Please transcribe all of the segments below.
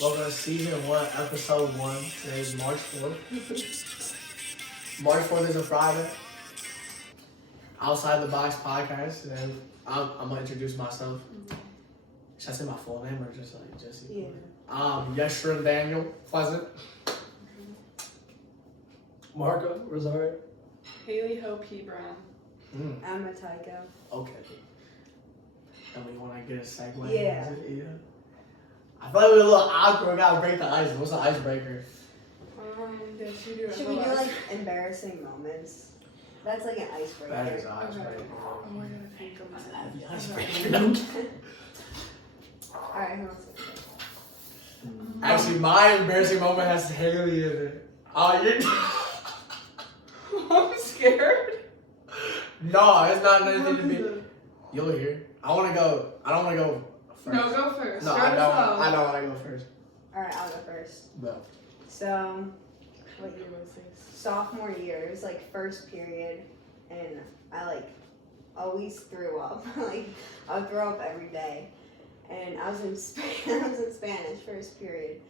Welcome to season 1, episode 1. Today is March 4th. March 4th is a Friday. Outside the Box podcast. And I'm going to introduce myself. Should I say my full name or just like Jesse? Yeah. Yeshrin Daniel Pleasant. Marco Rosario. Haley Hope Hebron. Emma Tycho. Okay. And we want to get a segue? Yeah. Yeah. I feel like we're a little awkward. We gotta break the ice. What's the icebreaker? Should we do like embarrassing moments? That's like an icebreaker. That is an icebreaker. Okay. Oh my god, I think of That's a that. heavy Okay. icebreaker. No. Alright, who wants to go? Actually, my embarrassing moment has Haley in it. Oh, you're. I'm scared. No, it's not anything to be. You'll hear. I want to go. I don't want to go first. No, go first. No, Start I don't. us off. I don't want to go first. Alright, I'll go first. No. So, What year was this? sophomore year, it was like first period, and I like always threw up. Like, I would throw up every day. And I was in Spanish first period,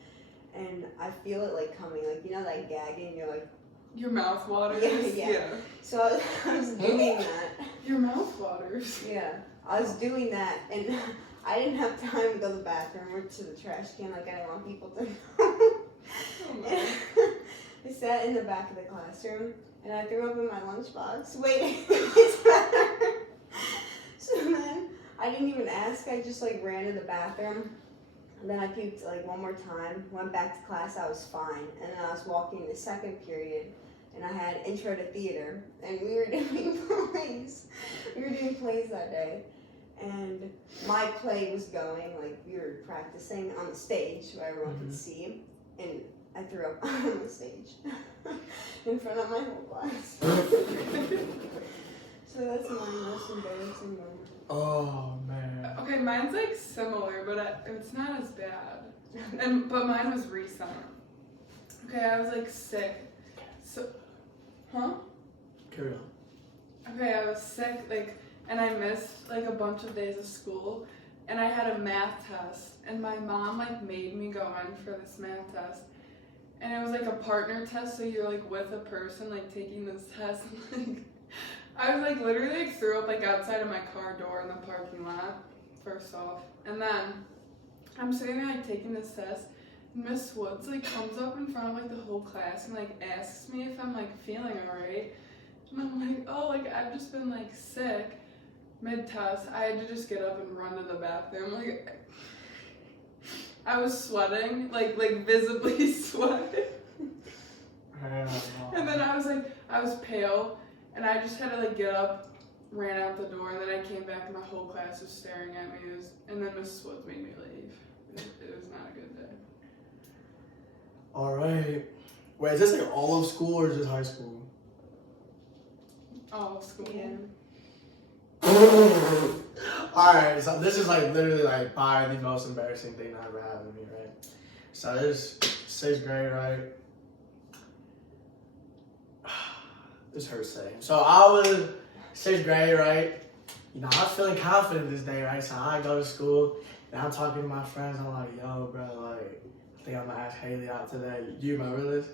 and I feel it like coming, like, you know that gagging, you're like, Your mouth waters. Yeah. so I was doing that. Your mouth waters. Yeah, I was doing that, and I didn't have time to go to the bathroom or to the trash can like I didn't want people to know. Oh my. I sat in the back of the classroom, and I threw up in my lunchbox. Wait, it's better. So then, I didn't even ask, I just like ran to the bathroom, and then I puked like one more time, went back to class, I was fine, and then I was walking the second period, and I had intro to theater, and we were doing plays. We were doing plays that day, and my play was going, like we were practicing on the stage where everyone could see, and I threw up on the stage in front of my whole class. So that's my most embarrassing moment. Oh man. Okay, mine's like similar, but it's not as bad. But mine was recent. Okay, I was like sick. So, huh? Carry on. Okay, I was sick, like, and I missed like a bunch of days of school, and I had a math test, and my mom like made me go in for this math test, and it was like a partner test, so you're like with a person like taking this test, and like I was like literally like threw up like outside of my car door in the parking lot, first off, and then I'm sitting there like taking this test. Miss Woods like comes up in front of like the whole class and like asks me if I'm like feeling alright. And I'm like, oh, like I've just been like sick mid-test. I had to just get up and run to the bathroom. Like I was sweating, like visibly sweating. And then I was pale, and I just had to like get up, ran out the door, and then I came back and my whole class was staring at me. And then Mrs. Woods made me leave. It was not a good day. Alright. Wait, is this like all of school or just high school? All of school. Yeah. Alright, so this is like literally like probably the most embarrassing thing that ever happened to me, right? So this is 6th grade, right? This hurts saying. So I was 6th grade, right? You know, I was feeling confident this day, right? So I go to school and I'm talking to my friends. I'm like, yo, bro, like, I think I'm gonna ask Haley out today. Do you remember this?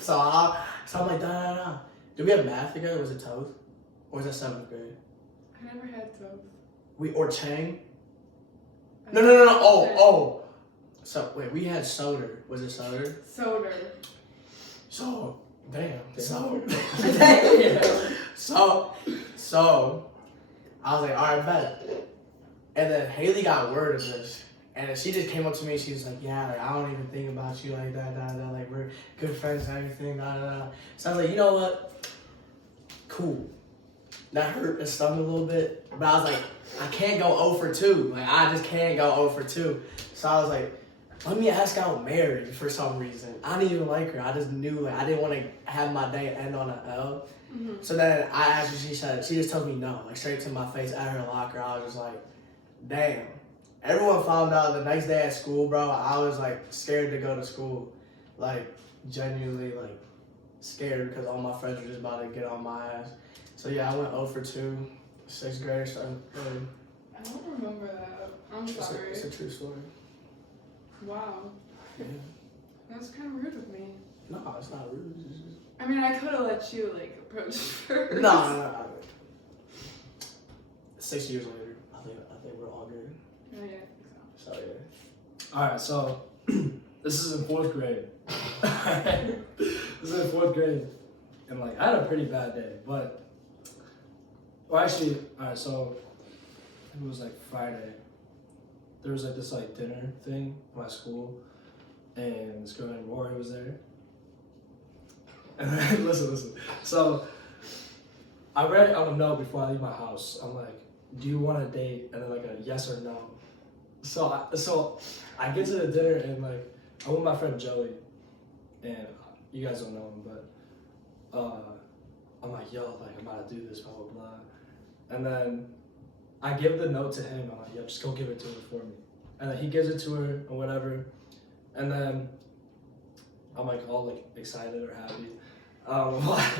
so I'm like, da. Did we have math together? Was it Toth? Or was that 7th grade? I never had those. Or Chang? No. Oh. So, wait, we had Soder. Was it Soder? Soder. So, damn. So, I was like, all right, bet. And then Haley got word of this. And then she just came up to me. She was like, yeah, like, I don't even think about you like that, like, we're good friends and everything, So I was like, you know what? Cool. That hurt and stung a little bit. But I was like, I can't go 0 for 2. Like, I just can't go 0 for 2. So I was like, let me ask out Mary for some reason. I didn't even like her. I just knew, like, I didn't want to have my day end on an L. Mm-hmm. So then I asked her, she just told me no, like straight to my face at her locker. I was just like, damn. Everyone found out the next day at school, bro. I was like scared to go to school. Like, genuinely, like, scared because all my friends were just about to get on my ass. So yeah, I went 0 for 2, 6th grade, 7th grade. I don't remember that. I'm sorry. It's a true story. Wow. Yeah. That was kind of rude of me. No, it's not rude. It's just... I mean, I could have let you, like, approach first. No. 6 years later, I think we're all good. Oh, yeah, I think so. So, yeah. Alright, so this is in 4th grade. This is in 4th grade. And like I had a pretty bad day, but actually, alright, so it was like Friday. There was like this like dinner thing at my school, and this girl named Rory was there. And then, listen. So I read it on a note before I leave my house. I'm like, do you want to date? And then like a yes or no. So I get to the dinner and like I'm with my friend Joey, and you guys don't know him, but I'm like, yo, like I'm about to do this, blah blah blah. And then I give the note to him. I'm like, yo, just go give it to her for me. And then he gives it to her or whatever. And then I'm like all like excited or happy.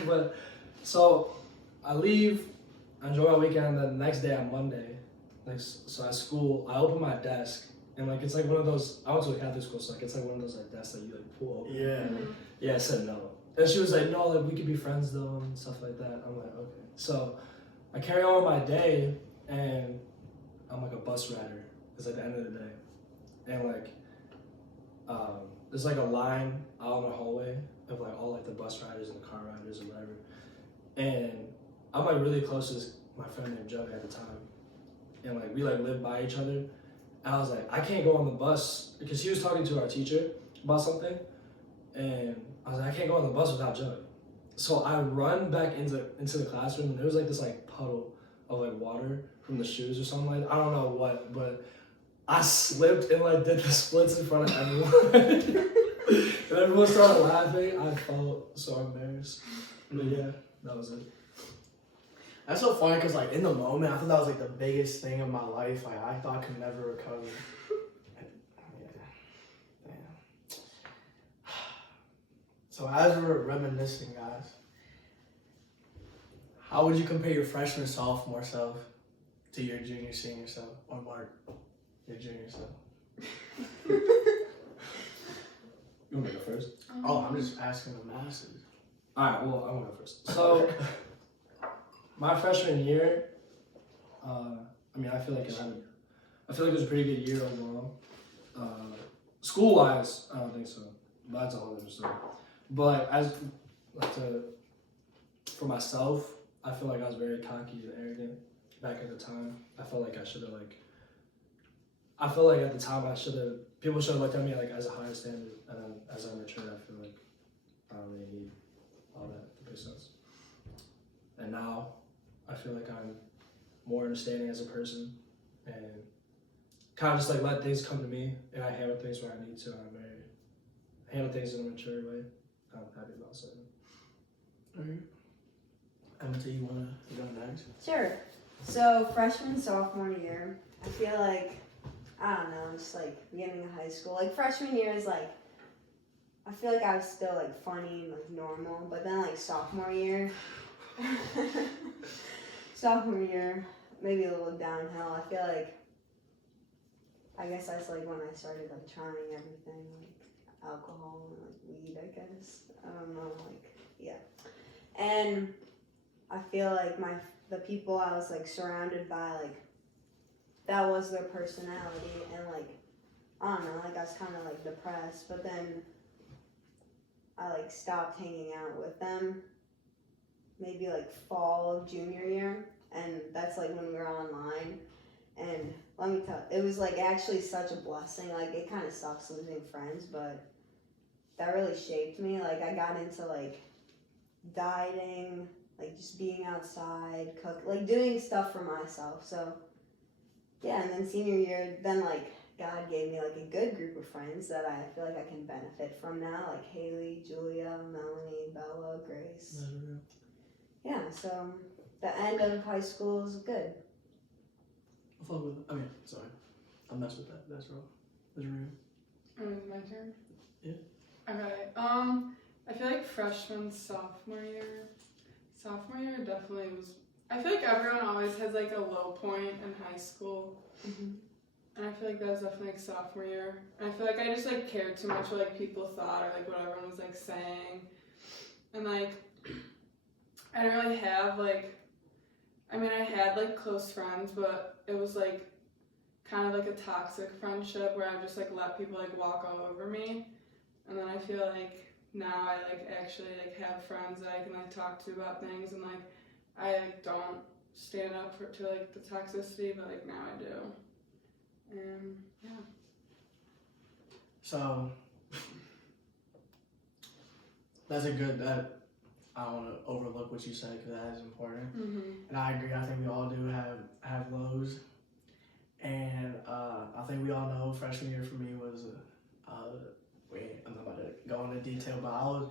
But so I leave, I enjoy my weekend, and then the next day on Monday, like so at school, I open my desk and like it's like one of those, I went to a Catholic school, so like it's like one of those like desks that you like pull open. Yeah. Yeah, I said no. And she was like, no, like we could be friends though and stuff like that. I'm like, okay. So I carry on my day and I'm like a bus rider. It's like the end of the day. And like there's like a line out in the hallway of like all like the bus riders and the car riders or whatever. And I'm like really close to my friend named Joey at the time. And like we like lived by each other. And I was like, I can't go on the bus because he was talking to our teacher about something. And I was like, I can't go on the bus without Joey. So I run back into the classroom, and there was like this like puddle of like water from the shoes or something like that. I don't know what, but I slipped and like did the splits in front of everyone. And everyone started laughing. I felt so embarrassed. But yeah, that was it. That's so funny because like in the moment, I thought that was like the biggest thing of my life. Like I thought I could never recover. So as we're reminiscing, guys, how would you compare your freshman, sophomore self to your junior, senior self? Or Mark, your junior self? You want to go first? Oh, I'm just asking the masses. Alright, well, I'm gonna go first. So, my freshman year, I mean, I feel like it was a pretty good year overall. School-wise, I don't think so. But that's a whole other story. But for myself, I feel like I was very cocky and arrogant back at the time. I felt like at the time people should have looked at me like as a higher standard, and then as I matured, I feel like I don't really need all that to make sense. And now, I feel like I'm more understanding as a person, and kind of just like let things come to me, and I handle things where I need to, and I handle things in a mature way. I'm happy about saying it. Alright. Emma, you wanna go next? Sure. So freshman, sophomore year, I feel like, I don't know, just like beginning of high school. Like freshman year is like, I feel like I was still like funny and like normal, but then like sophomore year, maybe a little downhill. I feel like, I guess that's like when I started like trying everything, like alcohol and like weed, I guess. I don't know, like, yeah. And I feel like the people I was like surrounded by, like, that was their personality, and like, I don't know, like I was kind of like depressed, but then I like stopped hanging out with them maybe like fall of junior year, and that's like when we were online. And let me tell you, it was like actually such a blessing. Like it kind of sucks losing friends, but that really shaped me. Like I got into like dieting, like just being outside, like doing stuff for myself. So yeah, and then senior year, then like God gave me like a good group of friends that I feel like I can benefit from now, like Haley, Julia, Melanie, Bella, Grace. Yeah, so the end of high school is good. Sorry. I messed with that. That's wrong. That's real. My turn? Yeah. Okay. I feel like freshman, sophomore year definitely was. I feel like everyone always has like a low point in high school. Mm-hmm. And I feel like that was definitely like sophomore year. And I feel like I just like cared too much what like people thought or like what everyone was like saying. And like I didn't really have like, I mean I had like close friends, but it was like kind of like a toxic friendship where I just like let people like walk all over me. And then I feel like now I like actually like have friends that I can like talk to about things, and like I like don't stand up to like the toxicity, but like now I do. And yeah. So that's a good, that I don't want to overlook what you said because that is important. Mm-hmm. And I agree. I think we all do have lows. And I think we all know freshman year for me was, I'm not about to go into detail, but I was,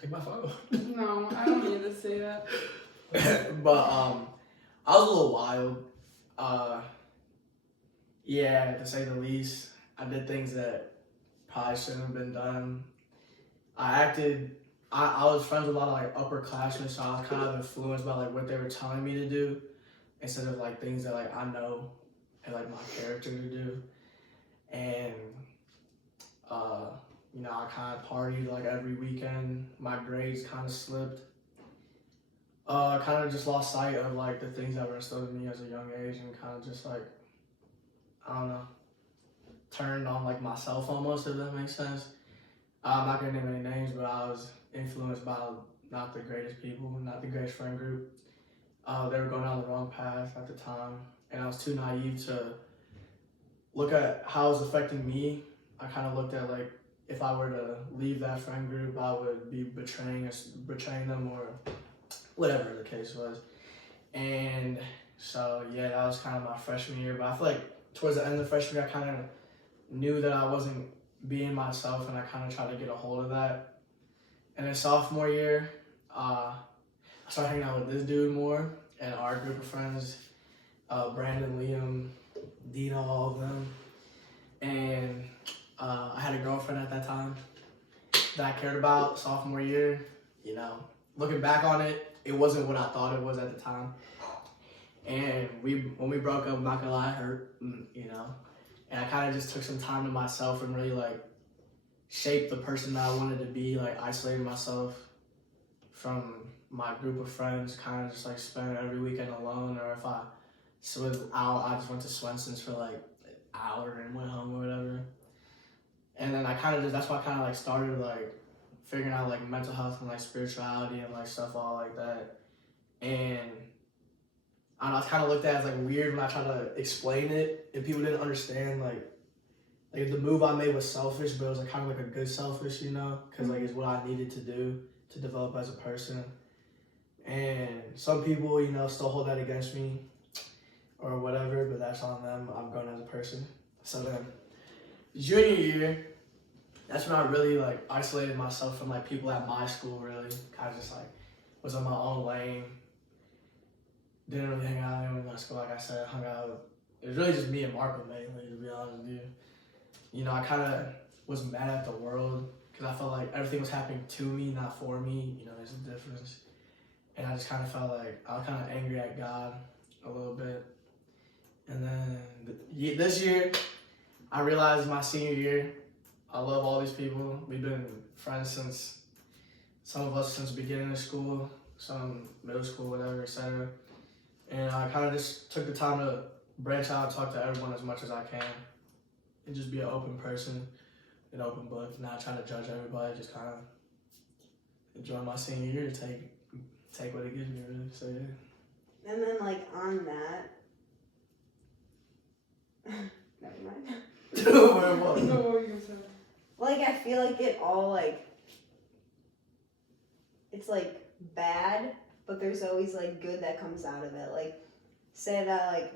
take my phone. No, I don't need to say that. But I was a little wild. Yeah, to say the least. I did things that probably shouldn't have been done. I was friends with a lot of like upperclassmen, so I was kind of influenced by like what they were telling me to do instead of like things that like I know and like my character to do. And I kind of partied like every weekend. My grades kind of slipped. I kind of just lost sight of like the things that were instilled in me as a young age, and kind of just like, I don't know, turned on like myself almost, if that makes sense. I'm not gonna name any names, but I was influenced by not the greatest people, not the greatest friend group. They were going down the wrong path at the time, and I was too naive to look at how it was affecting me. I kind of looked at like, if I were to leave that friend group, I would be betraying them or whatever the case was. And so yeah, that was kind of my freshman year. But I feel like towards the end of the freshman year, I kind of knew that I wasn't being myself, and I kind of tried to get a hold of that. And then sophomore year, I started hanging out with this dude more, and our group of friends, Brandon, Liam, Dino, all of them. And I had a girlfriend at that time that I cared about sophomore year. Looking back on it, it wasn't what I thought it was at the time. And when we broke up, I'm not gonna lie, it hurt, And I kind of just took some time to myself and really like shape the person that I wanted to be, like isolating myself from my group of friends, kind of just like spending every weekend alone, or if I was out, I just went to Swenson's for like an hour and went home or whatever. And then that's why I kind of like started like figuring out like mental health and like spirituality and like stuff all like that. And I don't know, I kind of looked at it as like weird when I tried to explain it, and people didn't understand like the move I made was selfish, but it was like kind of like a good selfish, because like it's what I needed to do to develop as a person. And some people, still hold that against me or whatever, but that's on them. I'm grown as a person. So then junior year, that's when I really like isolated myself from like people at my school, really. Kind of just like was in my own lane. Didn't really hang out with anyone in my school, like I said. Hung out. It was really just me and Marco mainly, to be honest with you. I kind of was mad at the world because I felt like everything was happening to me, not for me. There's a difference. And I just kind of felt like I was kind of angry at God a little bit. And then this year, I realized my senior year, I love all these people. We've been friends since, some of us since the beginning of school, some middle school, whatever, etc. And I kind of just took the time to branch out and talk to everyone as much as I can. And just be an open person, an open book, not trying to judge everybody, just kind of enjoy my senior year, take what it gives me, really. So yeah. And then like on that, never mind. What were you gonna say? Like I feel like it all like, it's like bad, but there's always like good that comes out of it. Like say that like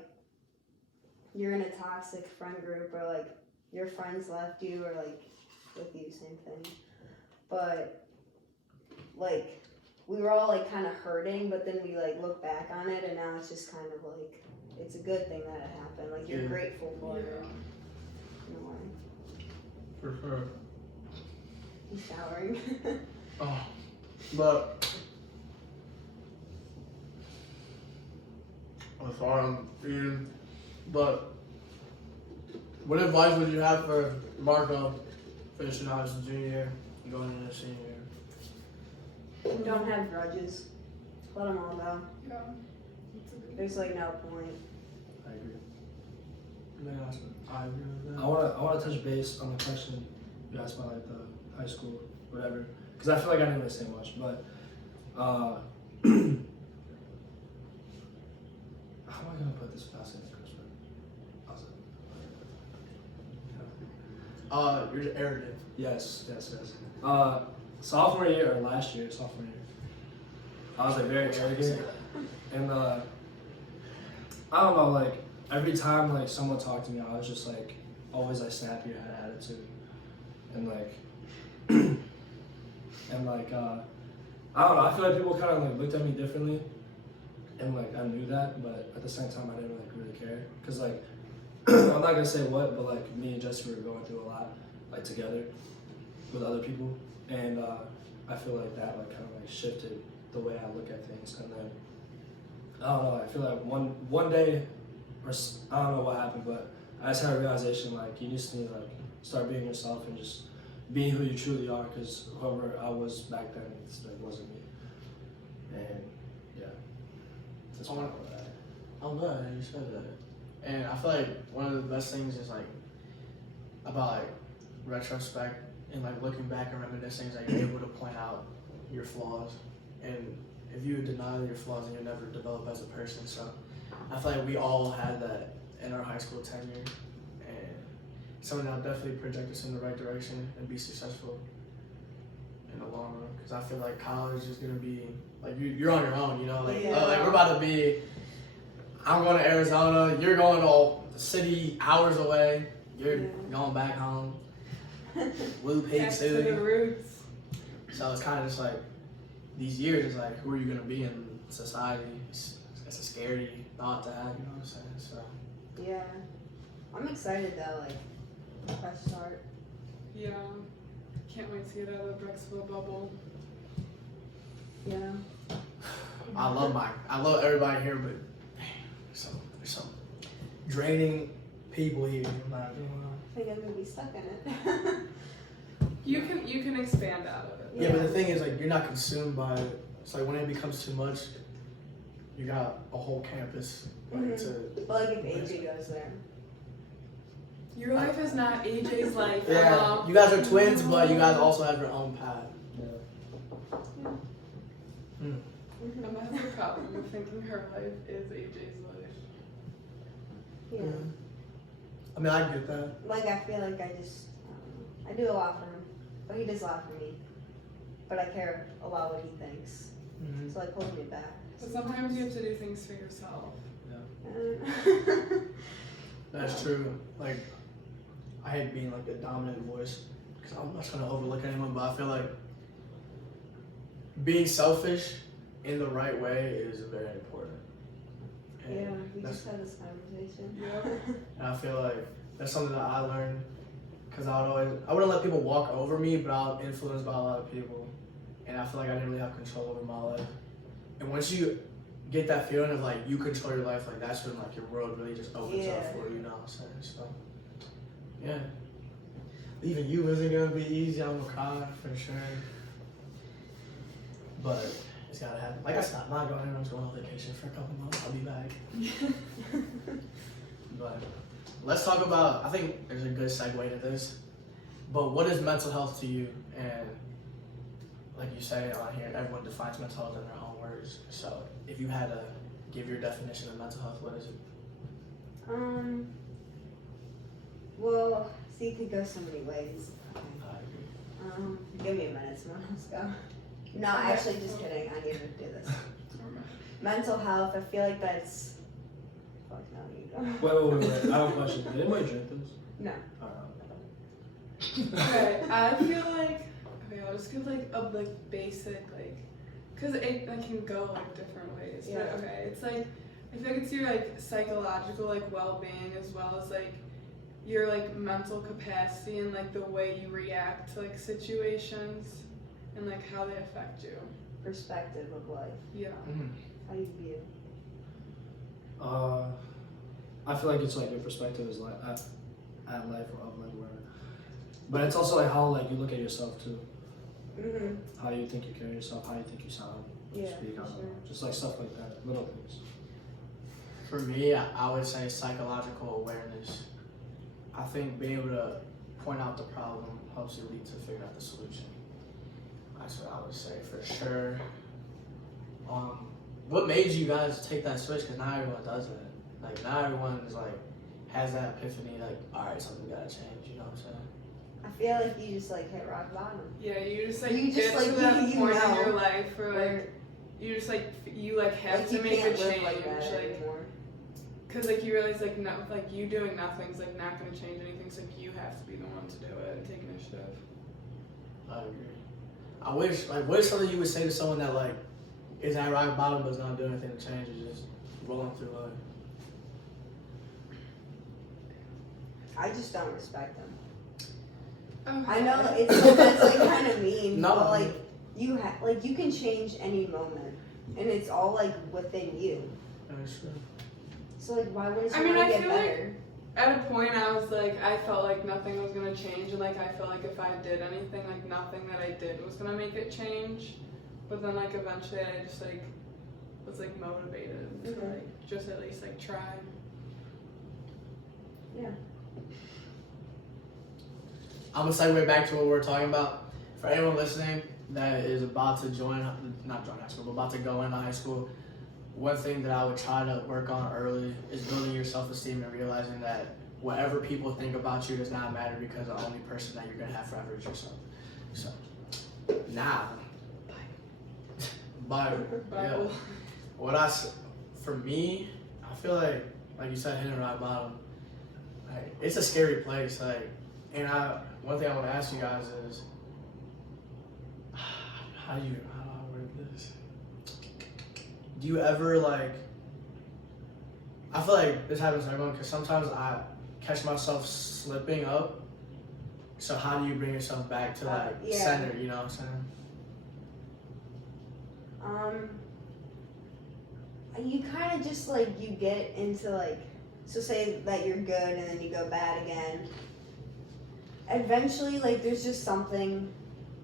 you're in a toxic friend group, or like your friends left you, or like with you, same thing. But like we were all like kind of hurting, but then we like look back on it, and now it's just kind of like it's a good thing that it happened. Like you're grateful for it in a way. For sure. I'm showering. Oh, but That's all I'm eating. But what advice would you have for Marco finishing out his junior year and going into his senior year? Don't have grudges. Let them all go. Yeah. There's like no point. I agree. I agree with that. I wanna touch base on the question you asked about like the high school, whatever, because I feel like I didn't really say much, but how am I gonna put this without saying the curse word? I'll say it. You're arrogant. Yes. Sophomore year or last year, sophomore year, I was like very arrogant, and I don't know, like every time like someone talked to me, I was just like always like snappy or had attitude, and like and like I don't know, I feel like people kind of like looked at me differently, and like I knew that, but at the same time I didn't like really care, cause like I'm not gonna say what, but like me and Jesse were going through a lot like together with other people, and I feel like that like kind of like shifted the way I look at things, and then I don't know, I feel like one day, or I don't know what happened, but I just had a realization like you just need to like start being yourself and just being who you truly are, because whoever I was back then, it's like wasn't me, and yeah, that's what I'm glad that you said that. And I feel like one of the best things is like about like retrospect and like looking back and reminiscing, like you're able to point out your flaws. And if you deny your flaws, then you'll never develop as a person. So I feel like we all had that in our high school tenure, and something that'll definitely project us in the right direction and be successful in the long run. Because I feel like college is gonna be like you're on your own, you know. Like like we're about to be. I'm going to Arizona. You're going to the city hours away. You're going back home. Blue Pig Back to City. the roots. So it's kind of just like these years is like who are you gonna be in society? It's a scary thought to have, you know what I'm saying? So Yeah. I'm excited though, like fresh start. Yeah. Can't wait to get out of the Brexville bubble. Yeah. I love everybody here, but man, there's some draining people here. I'm not doing I think I'm gonna be stuck in it. You can expand out of it. Yeah, but the thing is, like, you're not consumed by it. It's like when it becomes too much, you got a whole campus like, to. But like if AJ goes there. Your life is not AJ's life. Yeah, you guys are twins, but you guys also have your own path. Emma has a problem with thinking her life is AJ's life. Yeah. I mean, I get that. Like I feel like I do a lot for him, but he does a lot for me. But I care a lot what he thinks. Mm-hmm. So like holds me back. But sometimes you have to do things for yourself. That's true. Like, I hate being like the dominant voice because I'm not trying to overlook anyone, but I feel like being selfish in the right way is very important. And Yeah, we that's- just had this conversation. Yeah. And I feel like that's something that I learned because I wouldn't let people walk over me, but I was influenced by a lot of people, and I feel like I didn't really have control over my life. And once you get that feeling of like you control your life, like that's when like your world really just opens up for you. You know what I'm saying? So yeah, leaving you isn't gonna be easy. I'm gonna cry for sure, but it's gotta happen. Like I said, I'm not going anywhere. I'm just going on vacation for a couple months. I'll be back. But let's talk about, I think there's a good segue to this, but what is mental health to you? And like you say on here, everyone defines mental health in their own words. So if you had to give your definition of mental health, what is it? Well, see, it could go so many ways. I agree. Give me a minute, someone else go. No, actually, just kidding. I need to do this. Mental health, I feel like that's. Fuck no, you go. Wait. I have a question. Did anybody drink this? No. Okay, I feel like I'll just give like a basic because it can go like different ways. Yeah. But okay, it's like I feel like it's your like psychological like well-being as well as like your like mental capacity and like the way you react to like situations and like how they affect you. Perspective of life. Yeah. How you view. I feel like it's like your perspective is like at life or of like where, but it's also like how like you look at yourself too. Mhm. How you think you carry yourself, how you think you sound, Yeah. speak, I don't Sure. know, just like stuff like that, little things. For me, I would say psychological awareness. I think being able to point out the problem helps you lead to figure out the solution. That's what I would say for sure. What made you guys take that switch? Because not everyone does it. Like, not everyone is like, has that epiphany, like, alright, something gotta change, you know what I'm saying? I feel like you just like hit rock bottom. Yeah, you just like You just, get like, to that you point in know your life where Where like you just like you like have like to you make a can't live change, like that like anymore. because like you realize like no, like you doing nothing's like not gonna change anything. So like you have to be the one to do it and take initiative. I agree. I wish, like, what is something you would say to someone that, like, is at rock bottom but is not doing anything to change, is just rolling through life? I just don't respect them. Okay. I know that's like kind of mean, No. but like you can change any moment, and it's all like within you. That's true. So like, why wouldn't I you mean, want I to get feel like- better? At a point, I was like, I felt like nothing was gonna change, and like I felt like if I did anything, like nothing that I did was gonna make it change. But then like eventually, I just like was like motivated to Mhm. like just at least like try. I'm gonna segue back to what we're talking about. For anyone listening that is about to not join high school, but about to go into high school, one thing that I would try to work on early is building your self-esteem and realizing that whatever people think about you does not matter because the only person that you're gonna have forever is yourself. So, now, Bible. Yeah. Bible. For me, I feel like you said, hitting rock bottom. Like, it's a scary place. Like, and one thing I want to ask you guys is, how do I word this? Do you ever like? I feel like this happens to everyone because sometimes I catch myself slipping up. So how do you bring yourself back to like Yeah. center? You know what I'm saying? You kind of just like you get into like, so say that you're good and then you go bad again. Eventually, like there's just something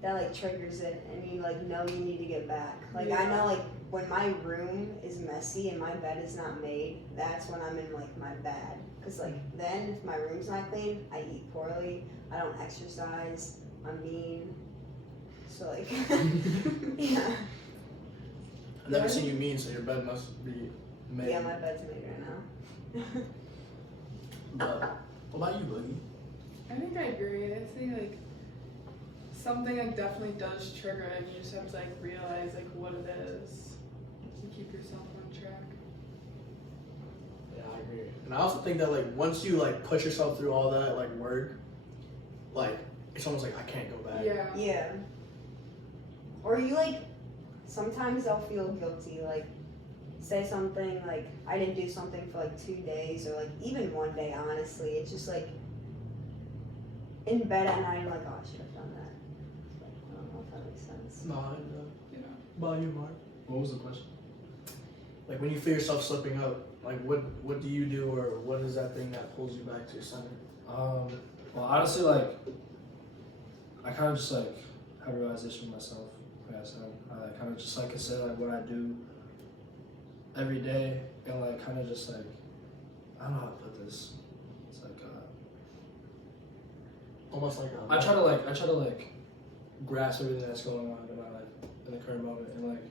that like triggers it, and you like know you need to get back. Like I know like when my room is messy and my bed is not made, that's when I'm in like my bad. Cause like then if my room's not clean, I eat poorly, I don't exercise, I'm mean. So like, yeah. I've never seen you mean, so your bed must be made. Yeah, my bed's made right now. But what about you, Boogie? I think I agree. I think like something like definitely does trigger it, and you just have to like realize like what it is and keep yourself on track. Yeah, I agree. And I also think that like once you like put yourself through all that like work, like it's almost like I can't go back. Yeah. Yeah. Or you like, sometimes I'll feel guilty, like say something like I didn't do something for like 2 days or like even 1 day, honestly. It's just like in bed at night I'm like, oh, I should have done that. Like, I don't know if that makes sense. No, I know. Yeah. What about you, Mark? What was the question? Like when you feel yourself slipping up, like what do you do, or what is that thing that pulls you back to your center? Well, honestly, like I kind of just like have a realization of myself. Like I said, I kind of just like consider like what I do every day, and like kind of just like I don't know how to put this. It's like Almost like I try to like grasp everything that's going on in my life in the current moment, and like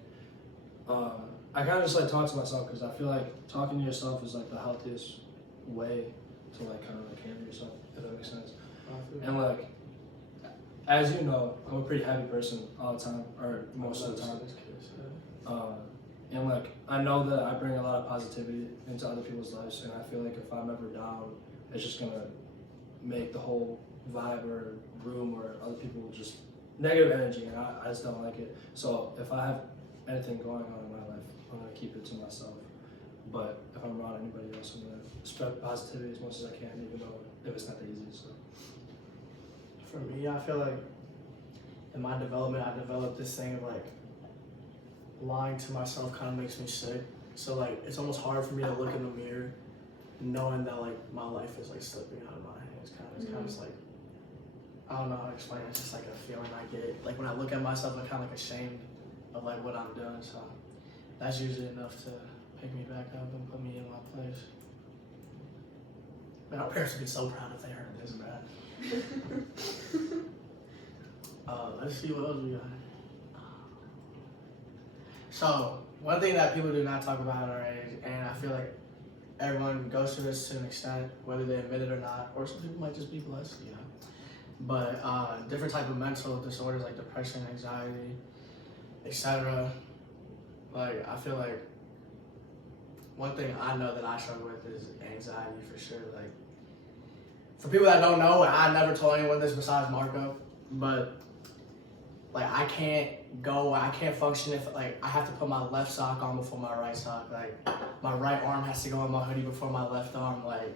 I kind of just like talk to myself because I feel like talking to yourself is like the healthiest way to like kind of like handle yourself, if that makes sense. And like, as you know, I'm a pretty happy person all the time, or most of the time. And like, I know that I bring a lot of positivity into other people's lives, and I feel like if I'm ever down, it's just gonna make the whole vibe or room or other people just negative energy, and I just don't like it. So if I have anything going on in my life, I'm gonna keep it to myself. But if I'm around anybody else, I'm gonna spread positivity as much as I can, even though if it's not that easy. So. For me, I feel like in my development, I developed this thing of like lying to myself kind of makes me sick. So like it's almost hard for me to look in the mirror knowing that like my life is like slipping out of my hands. It's kind of like, I don't know how to explain it. It's just like a feeling I get. Like when I look at myself, I'm kind of like ashamed of like what I'm doing. So that's usually enough to pick me back up and put me in my place. Man, our parents would be so proud if they heard this, man. Let's see what else we got. So one thing that people do not talk about at our age, and I feel like everyone goes through this to an extent, whether they admit it or not, or some people might just be blessed, you know. But different type of mental disorders like depression, anxiety, etc. Like I feel like one thing I know that I struggle with is anxiety for sure. Like for people that don't know, I never told anyone this besides Marco, but like I can't function if like I have to put my left sock on before my right sock. Like my right arm has to go on my hoodie before my left arm. Like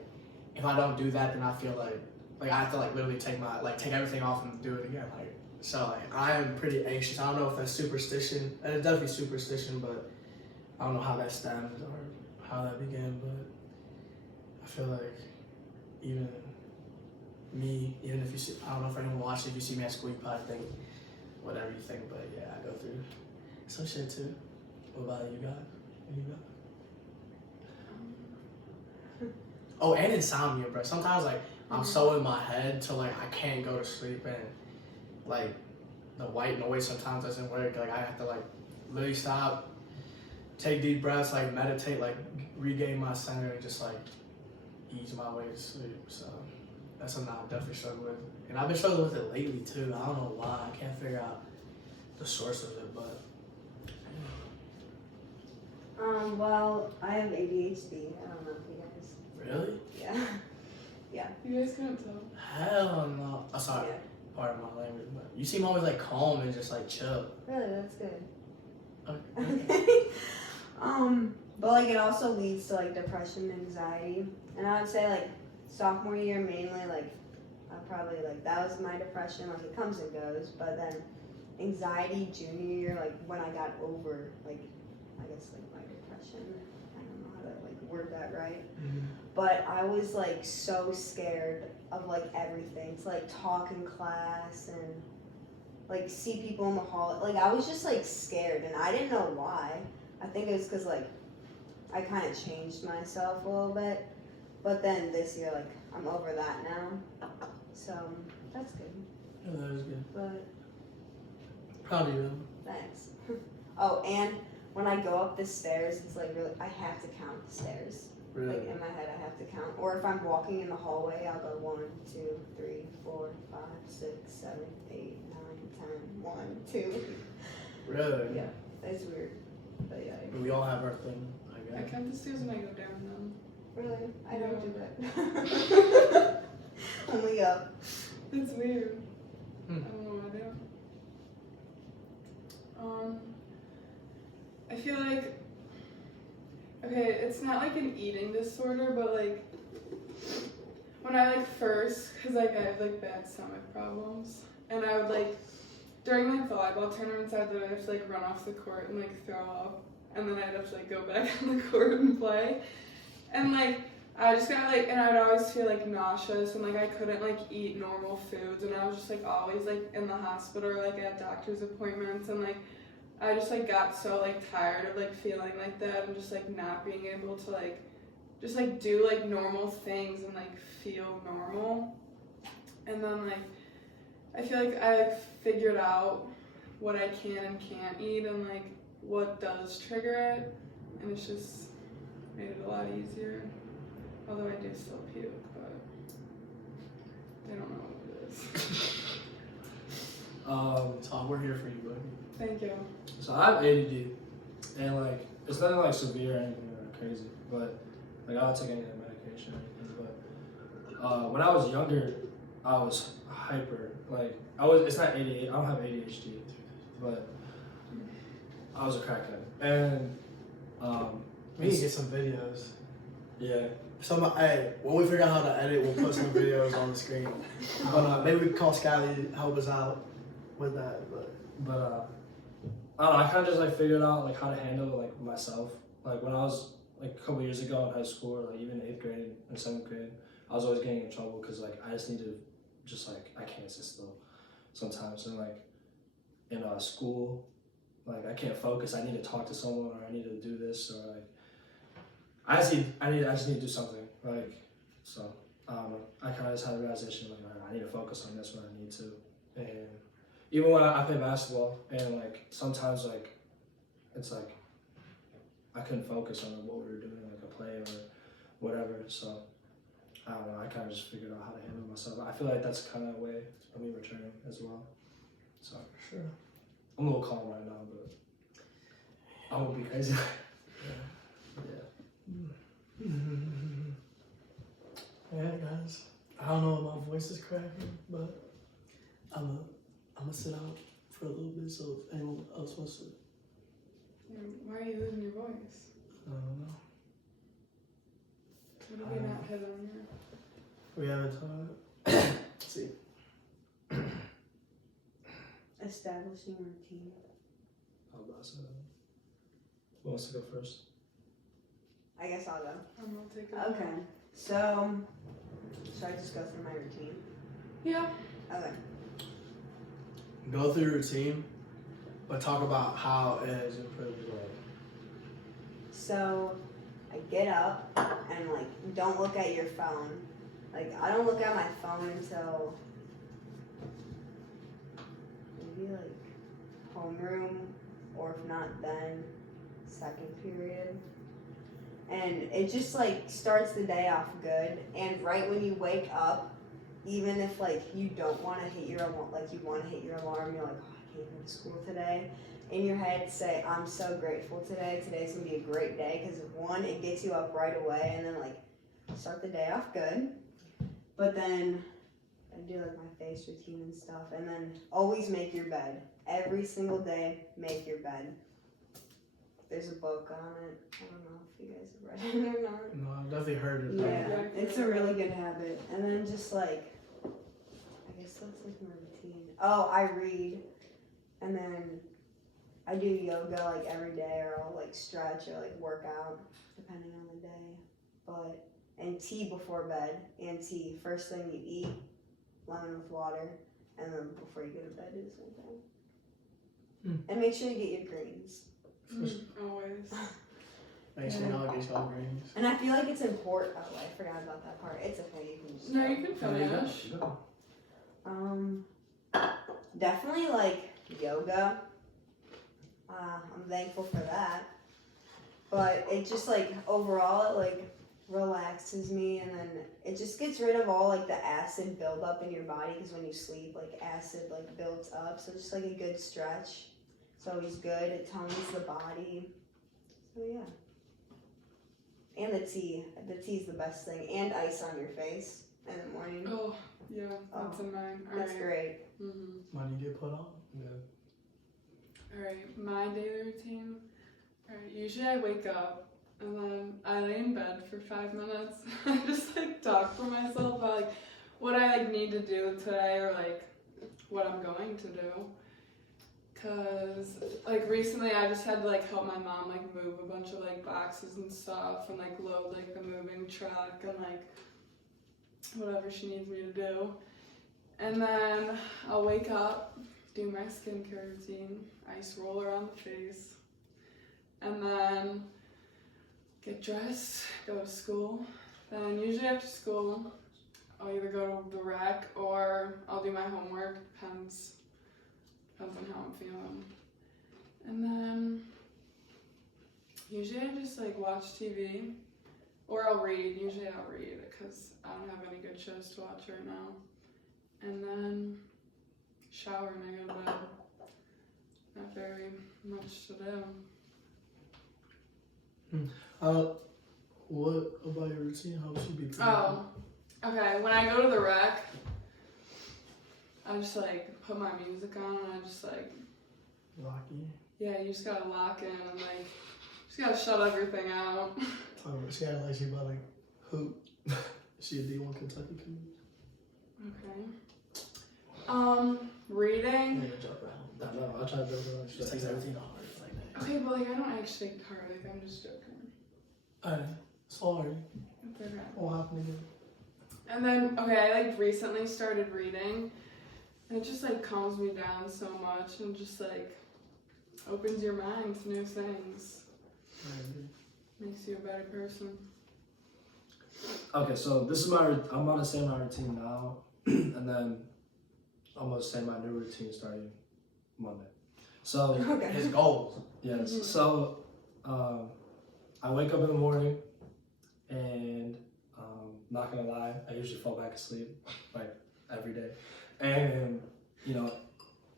if I don't do that, then I feel like I have to like literally take everything off and do it again. Like so like I am pretty anxious. I don't know if that's superstition, and it's definitely superstition, but I don't know how that stems or how that began. But I feel like even if you see, I don't know if anyone watched it, if you see me at Squeak Pod, I think whatever you think, but yeah, I go through some shit too. What about you guys? What you got? Oh, and insomnia, bro. Sometimes like I'm so in my head till like I can't go to sleep, and like the white noise sometimes doesn't work. Like I have to like literally stop, take deep breaths, like meditate, like regain my center, and just like ease my way to sleep. So that's something I definitely struggle with, and I've been struggling with it lately too. I don't know why. I can't figure out the source of it, but. Well, I have ADHD. I don't know if you guys. Really? Yeah. You guys couldn't tell. Hell no. Oh, sorry. Yeah. Pardon my language, but you seem always like calm and just like chill. Really, that's good. Okay. Okay. But like it also leads to like depression, anxiety, and I would say like sophomore year mainly like I probably like that was my depression. Like it comes and goes, but then anxiety junior year, like when I got over like I guess like my depression. I don't know how to like word that right. Mm-hmm. But I was like so scared of like everything, to like talk in class and like see people in the hall. Like I was just like scared, and I didn't know why. I think it was because like I kind of changed myself a little bit. But then this year, like I'm over that now, so that's good. Yeah, that is good. But Proud of you. thanks. Oh, and when I go up the stairs, it's like really I have to count the stairs. Really? Like in my head, I have to count. Or if I'm walking in the hallway, I'll go 1, 2, 3, 4, 5, 6, 7, 8, 9, 10, 1, 2. Really? Yeah, it's weird. But yeah. We all have our thing, I I guess. count the stairs when I go down them. Really? I don't do that. Only up. It's weird. Hmm. I don't know what I do. I feel like, okay, it's not like an eating disorder, but like, when I like first, cause like I have like bad stomach problems, and I would like, during my volleyball tournaments, I'd have to like run off the court and like throw up, and then I'd have to like go back on the court and play, and like, I just got like, and I would always feel like nauseous, and like I couldn't like eat normal foods, and I was just like always like in the hospital or like at doctor's appointments, and like I just like got so like tired of like feeling like that and just like not being able to like just like do like normal things and like feel normal. And then like I feel like I like figured out what I can and can't eat and like what does trigger it, and it's just made it a lot easier. Although I do still puke, but I don't know what it is. So we're here for you, buddy. Thank you. So I have ADD, and like it's nothing like severe or anything or crazy, but like I don't take any medication or anything. But when I was younger, I was hyper. Like it's not ADHD. I don't have ADHD, but I was a crackhead, and We need to get some videos. yeah. Hey, when we figure out how to edit, we'll put some videos on the screen. But maybe we can call Scally to help us out with that. But I don't know, I kind of just like figured out like how to handle like myself. like when I was like a couple years ago in high school, or like even 8th grade and 7th grade, I was always getting in trouble because like I just need to, just like I can't sit still sometimes, and like in school, like I can't focus. I need to talk to someone, or I need to do this, or like I just need to do something. Like so, I don't know. I kind of just had a realization like I need to focus on this when I need to, and even when I play basketball, and like sometimes like it's like I couldn't focus on what we were doing, like a play or whatever. So I don't know. I kind of just figured out how to handle myself. I feel like that's kind of a way of me returning as well. So Sure. I'm a little calm right now, but I won't be crazy. Yeah. Yeah, guys. I don't know if my voice is cracking, but I'm gonna sit out for a little bit. So if anyone else wants to, Why are you losing your voice? I don't know. What did we not hit on here? We haven't talked. Let's see. Establishing routine. How about that? Who wants to go first? I guess I'll go. I'm gonna take it. Okay. So, should I just go through my routine? Yeah. Okay. Go through your routine, but talk about how it has improved your life. So, I get up and like don't look at your phone. Like I don't look at my phone until maybe like homeroom, or if not then, second period. And it just like starts the day off good. And right when you wake up, even if like you don't want to hit your alarm, like you want to hit your alarm, you're like, oh, I can't go to school today. In your head, say, I'm so grateful today. Today's gonna be a great day because one, it gets you up right away, and then like start the day off good. But then I do like my face routine and stuff, and then always make your bed. Every single day, make your bed. There's a book on it. I don't know if you guys have read it or not. No, I've definitely heard it. Yeah, it's a really good habit. And then just like, I guess that's like my routine. Oh, I read, and then I do yoga like every day, or I'll like stretch or like work out, depending on the day. And tea before bed, and tea first thing you eat, lemon with water, and then before you go to bed do the same thing. And make sure you get your greens. Always. Make sure y'all get y'all greens. And I feel like it's important. Oh, I forgot about that part. It's okay. You can just No, go. you can finish. Definitely like yoga. I'm thankful for that. But it just like overall it like relaxes me, and then it just gets rid of all like the acid buildup in your body, because when you sleep like acid like builds up. So just like a good stretch. It's always good. It tones the body. So yeah. And the tea. The tea's the best thing. And ice on your face in the morning. Oh, yeah, that's in mine. That's great. Mm-hmm. Money get put on. Yeah. Alright, my daily routine. Alright, usually I wake up and then I lay in bed for 5 minutes. I just like talk for myself about like what I like need to do today, or like what I'm going to do. Cause like recently I just had to like help my mom like move a bunch of like boxes and stuff, and like load like the moving truck and like whatever she needs me to do. And then I'll wake up, do my skincare routine, ice roller on the face, and then get dressed, go to school. Then usually after school I'll either go to the rec or I'll do my homework, depends on how I'm feeling. And then usually I just like watch TV, or I'll read. Usually I'll read because I don't have any good shows to watch right now. And then shower and I go to bed. Not very much to do. What about your routine helps you be productive? Oh, okay. When I go to the rec, I just like put my music on and I just like, Rocky. yeah, you just gotta lock in and like, just gotta shut everything out. Talk about, she had like she about like hoop. She a D1 Kentucky coach. Okay. Reading. Yeah, jump around. I know. I'll try to build it up. She takes everything to heart like that. Okay, but like I don't actually take it hard. Like I'm just joking. Alright, sorry. It's okay. What happened again? And then, okay, I like recently started reading, and it just like calms me down so much and just like opens your mind to new things. Makes you a better person. Okay, so this is I'm gonna say my routine now, and then I'm gonna say my new routine starting Monday. So Okay. His goals. yes, Mhm. so I wake up in the morning, and not gonna lie, I usually fall back asleep like every day, and you know,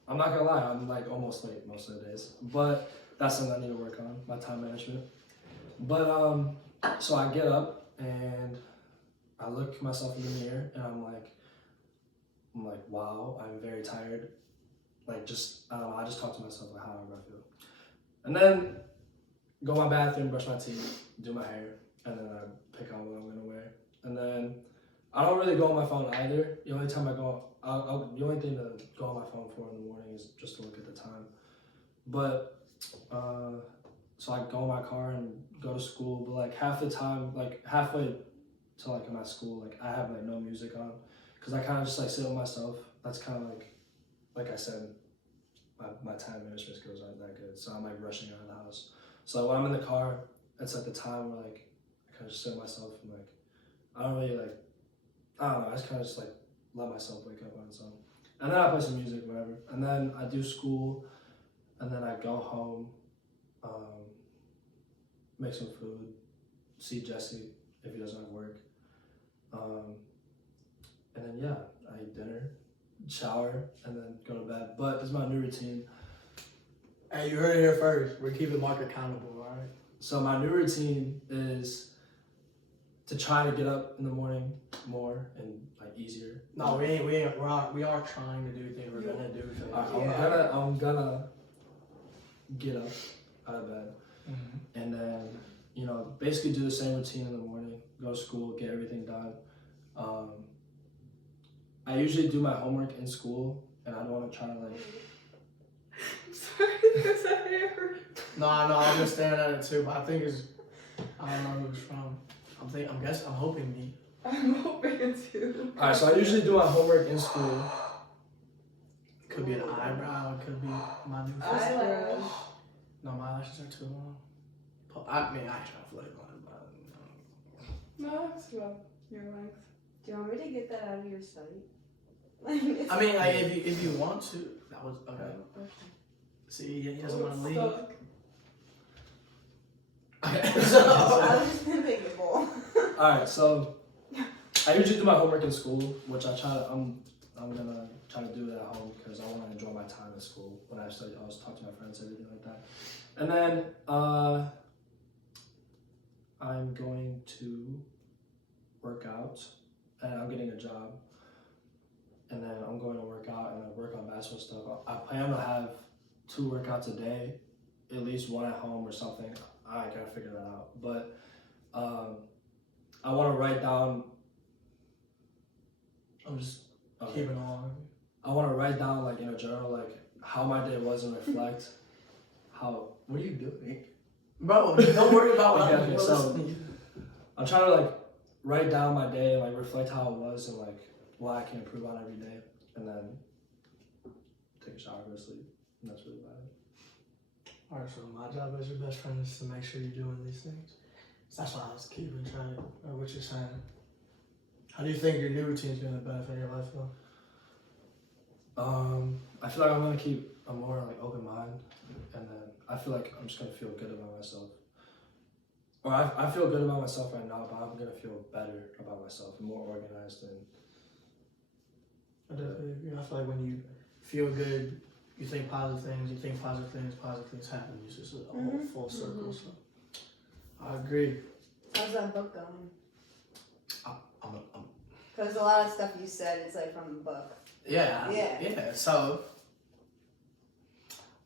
I'm not gonna lie, I'm like almost late most of the days, but that's something I need to work on, my time management. But so I get up and I look myself in the mirror, and I'm like, wow, I'm very tired. Like just I don't know, I just talk to myself like how I feel, and then go to my bathroom, brush my teeth, do my hair, and then I pick out what I'm gonna wear. And then I don't really go on my phone either. The only time I go, the only thing to go on my phone for in the morning is just to look at the time. But so I go in my car and go to school. But like half the time, like halfway to like I'm at school, like I have like no music on, cause I kind of just like sit with myself. That's kind of like I said, my time management skills aren't that good. So I'm like rushing out of the house. So when I'm in the car, it's at the time where like I kind of just sit with myself and like I don't really like, I don't know, I just kind of just like let myself wake up on its own. And then I play some music, whatever. And then I do school, and then I go home, make some food, see Jesse if he doesn't have work. And then yeah, I eat dinner, shower, and then go to bed. But it's my new routine. Hey, you heard it here first. We're keeping Mark accountable, alright? So my new routine is to try to get up in the morning more and like easier. No, we are trying to do things. We're gonna do things. I'm gonna get up out of bed, and then you know basically do the same routine in the morning. Go to school, get everything done. I usually do my homework in school, and I don't want to try to like. Sorry, there's a hair. No, I'm just staring at it too, but I think it's, I don't know who it's from. I'm hoping me. I'm hoping too. Alright, so I usually do my homework in school. Could be an eyebrow, it could be my new Eyelash. No, my eyelashes are too long. I mean, I try to flick one, but No, it's about your length. Do you want me to get that out of your sight? I mean, like if you want to, that was okay. See, he doesn't want to leave. Stuck. I was just gonna make a bowl. Alright, so I usually do my homework in school, which I'm gonna try to do it at home because I want to enjoy my time at school when I study. I was talking to my friends, everything like that. And then I'm going to work out, and I'm getting a job. And then I'm going to work out and I work on basketball stuff. I plan to have 2 workouts a day, at least 1 at home or something. I gotta figure that out. But I want to write down. I'm just keeping on. I want to write down like in a journal like how my day was and reflect how. What are you doing, Bro? Don't worry about what Okay, I'm so- listening. I'm trying to like write down my day and like reflect how it was and like what I can improve on every day, and then take a shower, go to sleep, and that's really about it. Alright, so my job as your best friend is to make sure you're doing these things. So that's why I was keeping trying to, or what you're saying. How do you think your new routine is gonna benefit your life though? I feel like I'm gonna keep a more like open mind, and then I feel like I'm just gonna feel good about myself. Or I feel good about myself right now, but I'm gonna feel better about myself and more organized and. I definitely agree. I feel like when you feel good, you think positive things, positive things happen. It's just a whole full circle. So I agree. How's that book going? I'm Because a lot of stuff you said is like from the book. yeah. So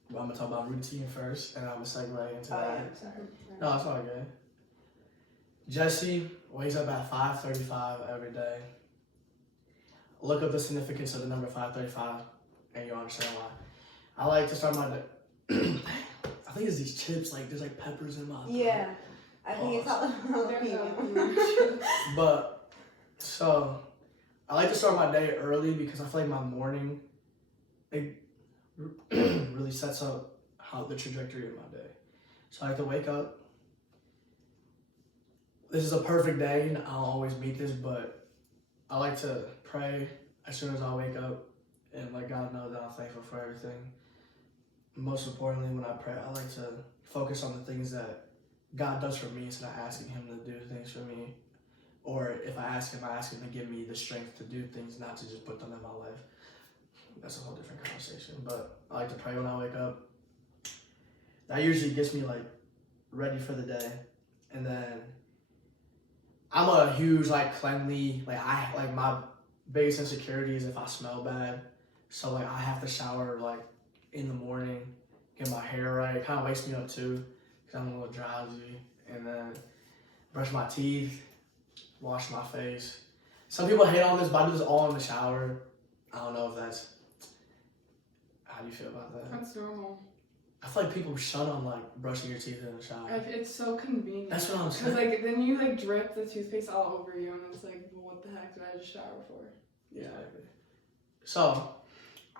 well, I'm gonna talk about routine first, and I'm gonna segue into that. I'm sorry. No, it's all good. Jesse wakes up at 5:35 every day. Look up the significance of the number 5:35, and you'll understand why. I like to start my day. I think it's these chips, like there's like peppers in my. Yeah. I think it's all jalapeno. But so I like to start my day early because I feel like my morning it really sets up how the trajectory of my day. So I like to wake up. This is a perfect day, and I don't always meet this, but I like to pray as soon as I wake up and let God know that I'm thankful for everything. Most importantly, when I pray, I like to focus on the things that God does for me instead of asking Him to do things for me. Or if I ask Him to give me the strength to do things, not to just put them in my life. That's a whole different conversation. But I like to pray when I wake up. That usually gets me like ready for the day. And then I'm a huge cleanly, my biggest insecurity is if I smell bad. So I have to shower in the morning, get my hair right. It kind of wakes me up too, because I'm a little drowsy. And then brush my teeth, wash my face. Some people hate on this, but I do this all in the shower. I don't know if that's, how do you feel about that? That's normal. I feel like people shun on brushing your teeth in the shower. It's so convenient. That's what I'm saying. Because then you drip the toothpaste all over you, and it's well, what the heck did I just shower for? Yeah, I agree. So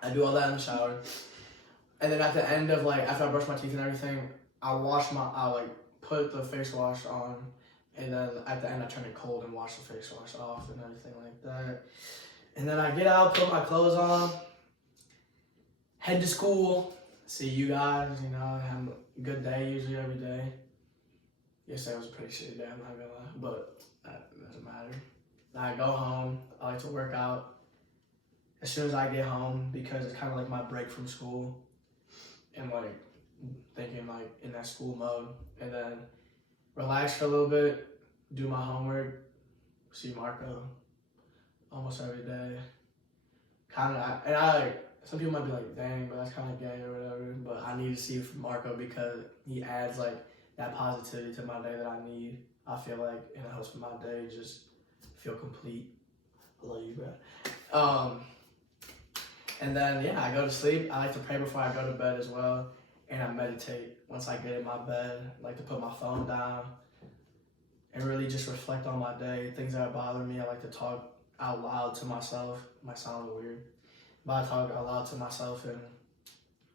I do all that in the shower, and then at the end of after I brush my teeth and everything, I put the face wash on, and then at the end I turn it cold and wash the face wash off and everything like that. And then I get out, put my clothes on, head to school. See you guys, have a good day usually every day. Yesterday was a pretty shitty day, I'm not gonna lie, but that doesn't matter. I go home, I like to work out as soon as I get home because it's kind of like my break from school and thinking in that school mode. And then relax for a little bit, do my homework, see Marco almost every day. Some people might be like, dang, but that's kind of gay or whatever. But I need to see Marco because he adds that positivity to my day that I need. I feel and it helps my day just feel complete. I love you, bro. And then I go to sleep. I like to pray before I go to bed as well, and I meditate once I get in my bed. I like to put my phone down and really just reflect on my day, things that bother me. I like to talk out loud to myself. It might sound weird. But I talk out loud to myself and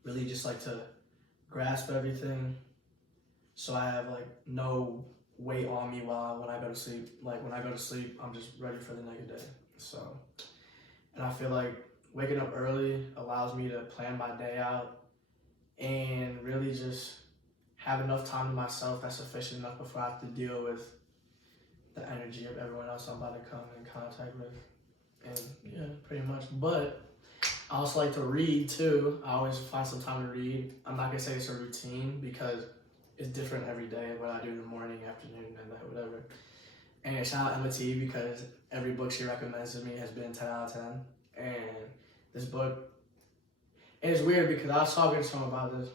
really just like to grasp everything so I have no weight on me when I go to sleep. When I go to sleep, I'm just ready for the next day. So, and I feel waking up early allows me to plan my day out and really just have enough time to myself that's sufficient enough before I have to deal with the energy of everyone else I'm about to come in contact with. And yeah, pretty much. But I also like to read too. I always find some time to read. I'm not gonna say it's a routine because it's different every day what I do in the morning, afternoon, and night, whatever. And shout out Emma T because every book she recommends to me has been 10 out of 10. And this book, and it's weird because I was talking to someone about this,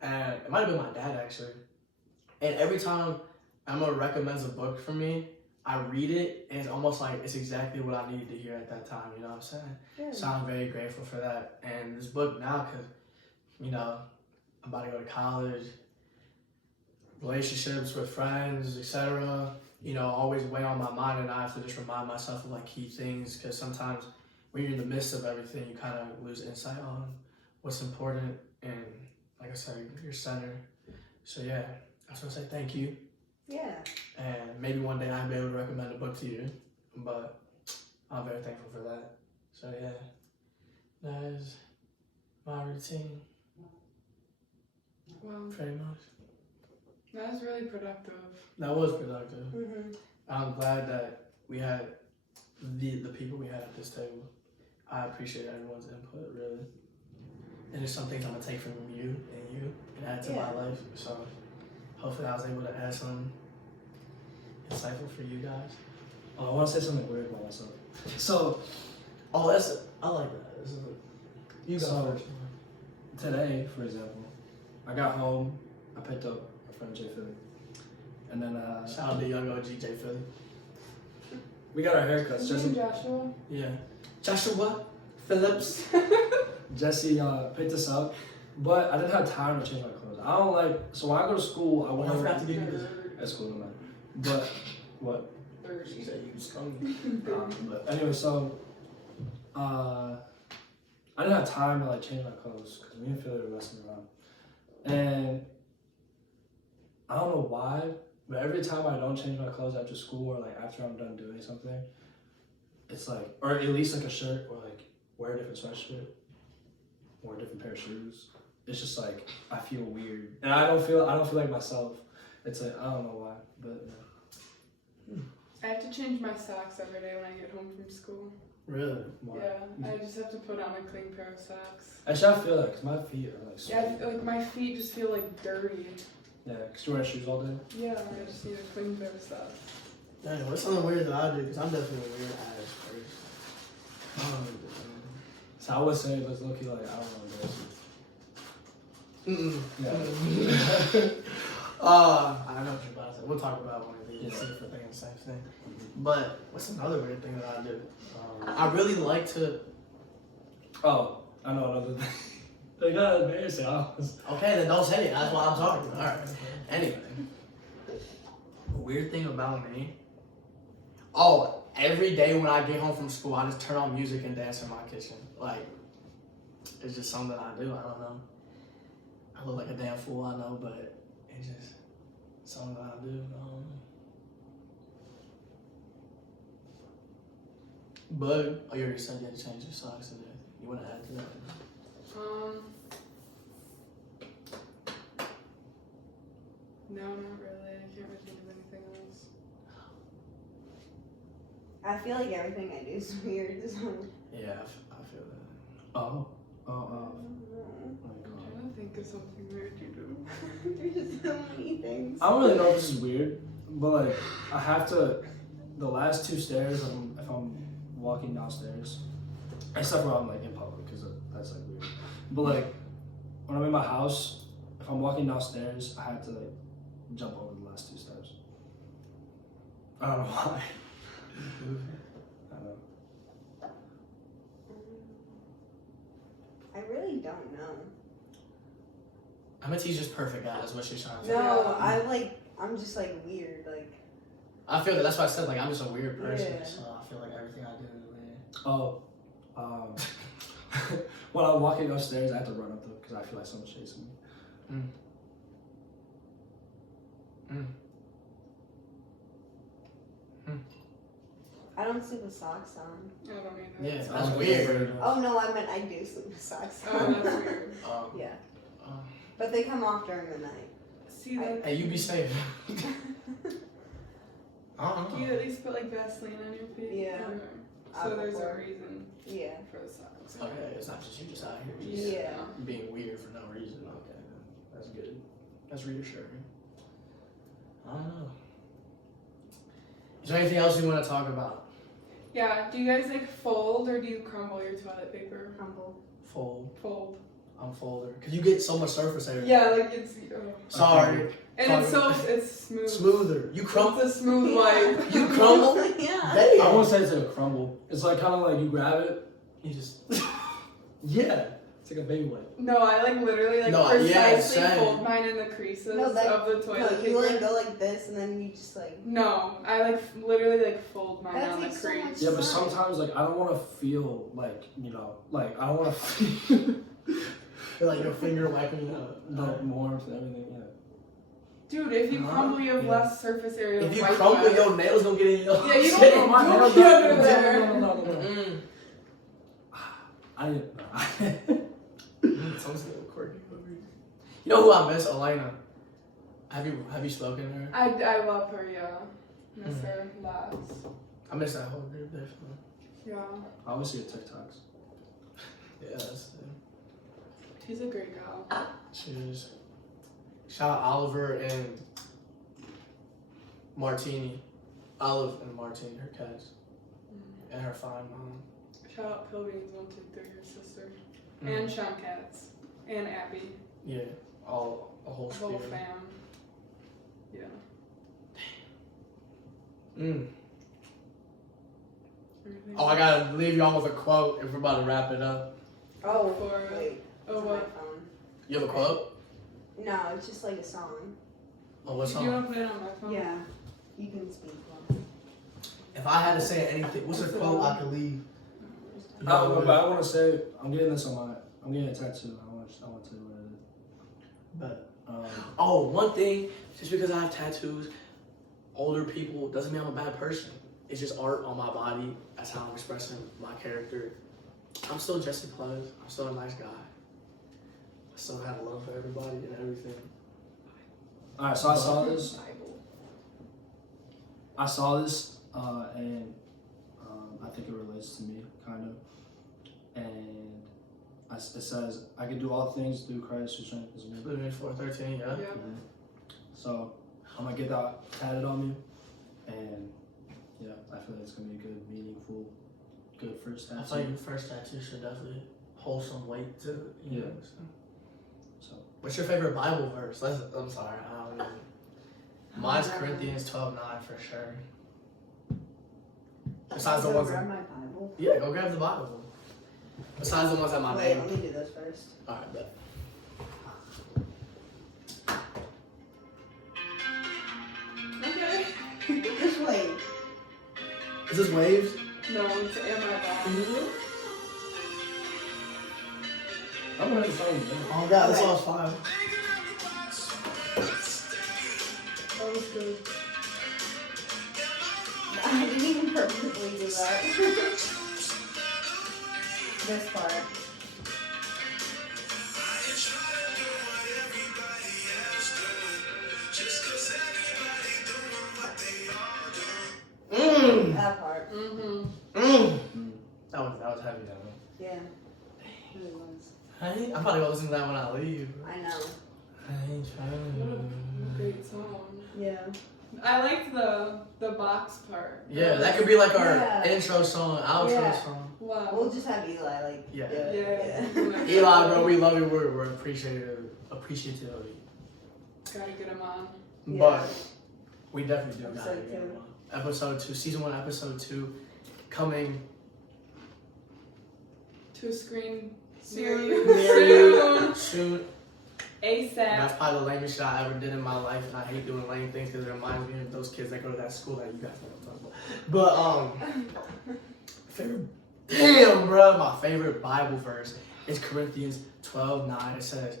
and it might have been my dad actually. And every time Emma recommends a book for me, I read it, and it's almost it's exactly what I needed to hear at that time, you know what I'm saying? Good. So I'm very grateful for that. And this book now, because, I'm about to go to college, relationships with friends, etc., always weigh on my mind, and I have to just remind myself of key things, because sometimes when you're in the midst of everything, you kind of lose insight on what's important, and like I said, your center. So yeah, I just want to say thank you. Yeah. And maybe one day I'll be able to recommend a book to you, but I'm very thankful for that. So yeah, that is my routine. Well, Pretty much. that was really productive. That was productive. Mm-hmm. I'm glad that we had the people we had at this table. I appreciate everyone's input, really. And there's some things I'm gonna take from you and add to my life. So hopefully I was able to add some insightful for you guys. Oh, I want to say something weird about myself. So, I like that. This is you go So- first. today, for example, I got home, I picked up a friend, J. Philly. And then Shout out to young OG J Philly. we got our haircuts. Is your name Joshua? Yeah. Joshua Phillips. Jesse picked us up, but I didn't have time to change my clothes. I don't so when I go to school, I Oh, wear I forgot to give you this. That's cool, man. But what? She said you was coming. But anyway, so I didn't have time to like change my clothes because me and Philly were messing around, and I don't know why, but every time I don't change my clothes after school or like after I'm done doing something, it's like, or at least like a shirt or like wear a different sweatshirt or a different pair of shoes. It's just like I feel weird, and I don't feel like myself. It's like I don't know why, but. I have to change my socks every day when I get home from school. Really? Why? Yeah, I just have to put on a clean pair of socks. Actually, I feel that because my feet are like. Yeah, like my feet just feel like dirty. Yeah, because you wear shoes all day. Yeah, I just need a clean pair of socks. Dang, what's something weird that I do? Because I'm definitely a weird ass person. So I would say, but low key like I don't know. Yeah. I know what you're about to say. We'll talk about one of these. See if we're thinking the same thing. But what's another weird thing that I do? I really like to. Oh, I know another thing. They got embarrassing. Okay, then don't say it. That's why I'm talking. All right. Anyway, a weird thing about me. Oh, every day when I get home from school, I just turn on music and dance in my kitchen. Like, it's just something I do. I don't know. I look like a damn fool, I know, but it's just something I do. I don't know. But oh, you already said you had to change your socks today. You want to add to that? No, not really. I can't really think of anything else. I feel like everything I do is weird. So. Yeah, I feel that. Oh. I'm trying to think of something weird you do. There's just so many things. I don't really know if this is weird, but like I have to. The last two stairs, if I'm walking downstairs, except when I'm like in public, because that's like weird. But like when I'm in my house, if I'm walking downstairs, I have to like jump over the last two steps. I don't know why. I don't know. I really don't know. Amity's just perfect, guys. Is what she's trying to say. No, I'm just like weird. Like. I feel that. That's why I said like I'm just a weird person. Yeah. So I feel like everything I do is weird. Oh, when I'm walking upstairs, I have to run up though because I feel like someone's chasing me. I don't sleep with socks on. I don't either. Yeah, that's weird. Oh no, I meant I do sleep with socks on. Oh, that's weird. Yeah. But they come off during the night. See, like, Hey, you be safe. I don't do know. you at least put like Vaseline on your feet? Yeah. Okay. I So there's a prefer- reason Yeah. for the socks. Okay, it's not just you just out here just Yeah. being weird for no reason. Okay, that's good. That's reassuring. I don't know. Is there anything else you want to talk about? Yeah. Do you guys like fold or do you crumble your toilet paper? Crumble. Fold. Fold. I'm folder. Cause you get so much surface area. Yeah, like it's. Sorry. And it's smooth. Smoother. You crumble. It's a smooth wipe. You crumble. Yeah. Damn. I won't say it's like a crumble. It's like kind of like you grab it, you just yeah. It's like a baby wipe. No, I like literally like No, yeah, precisely same. fold mine in the creases No, that- of the No, toilet you paper. like go like this and then you just like. No, I like literally like fold mine That on the takes so crease. much- Yeah, but Fine. sometimes like I don't want to feel like like I don't want to feel Feel like your finger wiping the warmth and everything. Yeah. Dude, if you crumble, you have Yeah. less surface area. If to you wipe crumble, with. your nails gonna get in your. Yeah, you shit. don't My do nails it don't- under there. No. I Someone's getting quirky over here. You know who I miss? Elena. Have you spoken to her? I love her, yeah. Miss her lots. I miss that whole group definitely. Yeah. I always see your TikToks. Yeah, that's She's a great gal. cheers. Shout out Oliver and Martini. Olive and Martini, her cats. And her fine mom. Shout out Pillbeans 123, her sister. And Sean Katz. And Abby. Yeah, a whole The whole spirit. fam. Yeah. Everything. Oh, I gotta leave y'all with a quote if we're about to wrap it up. Oh, For- wait. Oh, It's on my what? phone. You have a quote? No, it's just like a song. Oh, what Do you song? want to put it on my phone? Yeah. You can speak one. If I had to say anything, what's a quote I could leave? But I want to say, I'm getting this on my, I'm getting a tattoo. I want to tell you what it is. But Um, oh, one thing, just because I have tattoos, older people doesn't mean I'm a bad person. It's just art on my body. That's how I'm expressing my character. I'm still Jesse Plus. I'm still a nice guy. I still have love for everybody and everything. all right, so I saw this. Bible. I saw this, and I think it relates to me, kind of. And it says, I can do all things through Christ who strengthens me. Philippians 4:13, yeah. Yeah. So I'm going to get that tatted on me. And yeah, I feel like it's going to be a good, meaningful, good first I tattoo. feel like your first tattoo should definitely hold some weight to it. You know? So What's your favorite Bible verse? I'm sorry, I don't know. Mine's Corinthians 12:9 for sure. Besides the So ones grab my Bible. yeah, go grab the Bible. Besides the ones that my Wait, name. let me do this first. Alright, bet. Okay. Just wait. Is this waves? No, it's Am I Wrong? I'm going to have to find it. Oh god, this Okay. song's fire. That was good. I didn't even purposely do that. This part. Mmm. That part. Mm-hmm. Mmm. That was heavy though. Yeah. It really was. Hey, I'm about to go listen to that when I leave. I know. I ain't What trying. a great song. Yeah. I liked the box part. Yeah, that could be like our Yeah. intro song, outro Yeah. song. Wow. We'll just have Eli like. Yeah. do it. Yeah. Eli, bro, we love you. We're appreciative of you. Gotta get him on. Yeah. But we definitely do. Episode gotta get 2. him on. Episode 2, season 1, episode 2, coming To a screen Soon. near you. near you soon. ASAP. That's probably the lamest shit I ever did in my life, and I hate doing lame things because it reminds me of those kids that go to that school that you guys know what I'm talking about. But favorite, damn, bro, my favorite Bible verse is Corinthians 12:9. It says,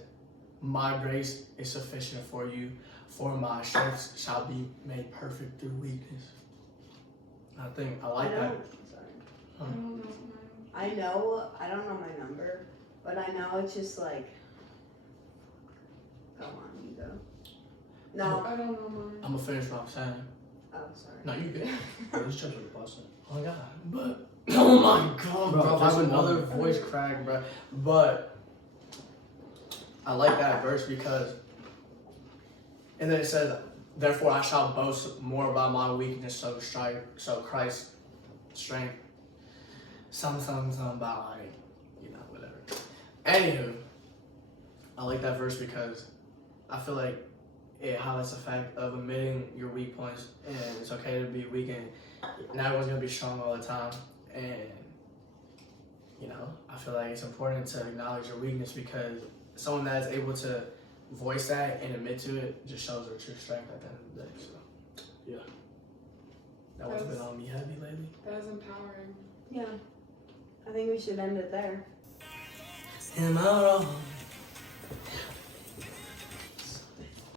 "My grace is sufficient for you, for my strength shall be made perfect through weakness." I think I like that. Sorry. I don't know. I know. I don't know my number, but I know it's just like. Go on, you go. No. I don't know mine. I'm gonna finish what I'm saying. Oh, sorry. No, you good. These chips are busting. Oh my god. But oh my god, Bro, bro. I have just another one. voice crack, bro. But I like that verse because and then it says, "Therefore I shall boast more about my weakness, so Christ's strength." Something about like, you know, whatever. Anywho, I like that verse because I feel like it highlights the fact of admitting your weak points, and it's okay to be weak, and not everyone's gonna be strong all the time. And you know, I feel like it's important to acknowledge your weakness because someone that's able to voice that and admit to it just shows their true strength at the end of the day. So, yeah, that one's been on me heavy lately. That is empowering. Yeah. I think we should end it there. Am I wrong?